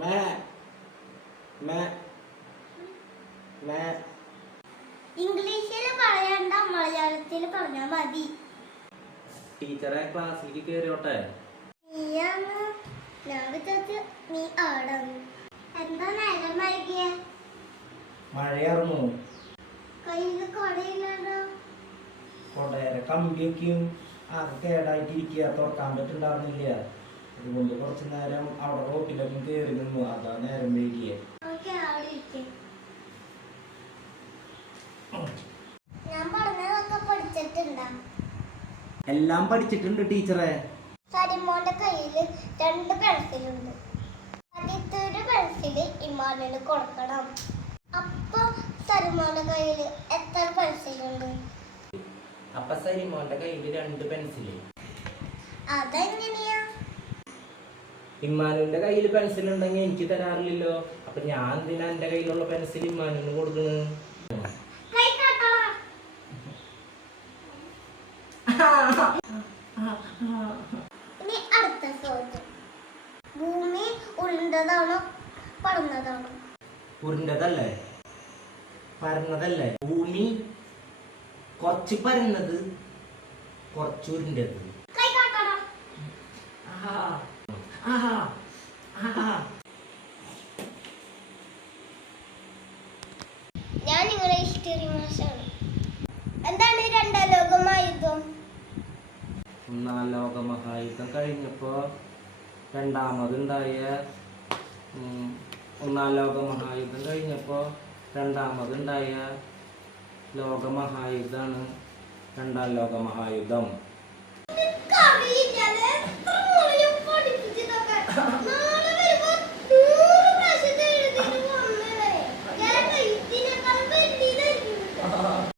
मैं मैं मैं ഇംഗ്ലീഷിൽ പറയണ്ട, മലയാളത്തിൽ പറഞ്ഞാൽ മതി. ടീച്ചറെ ക്ലാസ്സിലേക്ക് കയറിയോട്ടെ. നീയാണ് ഞാൻ വിചാരിച്ചു നീ ആടാണ്. എന്താ നേരം വൈകിയ? മഴയായിരുന്നു. കയ്യിൽ കൊടയില്ലല്ലോ. കൊടയര കമ്പിയൊക്കെയും ആകെ കേടായിട്ടിരിക്കുക, തുറക്കാൻ പറ്റുണ്ടായിരുന്നില്ല. അതുകൊണ്ട് കുറച്ചു നേരം അവിടെ റോട്ടിലൊക്കെ കയറി നിന്നു. അതാ നേരം വൈകിയ. ഞാൻ പറഞ്ഞതൊക്കെ പഠിച്ചിട്ടുണ്ടാ? എല്ലാം പഠിച്ചിട്ടുണ്ട് ടീച്ചറെ. സരിമോന്റെ കയ്യില് 2 പെൻസിലുണ്ട്. ആദ്യത്തെ ഒരു പെൻസില് ഇമാനിന് കൊടുക്കണം. അപ്പൊ സരിമോന്റെ കയ്യില് എത്ര പെൻസിലുണ്ട്? അപ്പൊ സരിമോന്റെ കയ്യില് 2 പെൻസില്. അതെങ്ങനെയാ? ഇമ്മാനുവിന്റെ കയ്യിൽ പെൻസിൽ ഉണ്ടെങ്കിൽ എനിക്ക് തരാറില്ലല്ലോ. അപ്പൊ ഞാൻ എന്തിനാ എന്റെ കയ്യിലുള്ള പെൻസിൽ ഇമ്മാനുവിന് കൊടുക്കുന്നത്? ഇനി അടുത്ത ചോദ്യം. ഭൂമി ഉരുണ്ടതാണോ പരന്നതാണോ? ഉരുണ്ടതല്ലേ, പരന്നതല്ലേ. ഭൂമി കുറച്ച് പരന്നത്, കുറച്ച് ഉരുണ്ടത്. ഞാൻ നിങ്ങളെ ഹിസ്റ്ററി മാഷാണ്. എന്താണ് രണ്ടാം ലോകമഹായുദ്ധം? ഒന്നാം ലോകമഹായുദ്ധം കഴിഞ്ഞപ്പോ ഒന്നാം ലോകമഹായുദ്ധം കഴിഞ്ഞപ്പോ രണ്ടാമതുണ്ടായ ലോകമഹായുദ്ധാണ് രണ്ടാം ലോകമഹായുദ്ധം.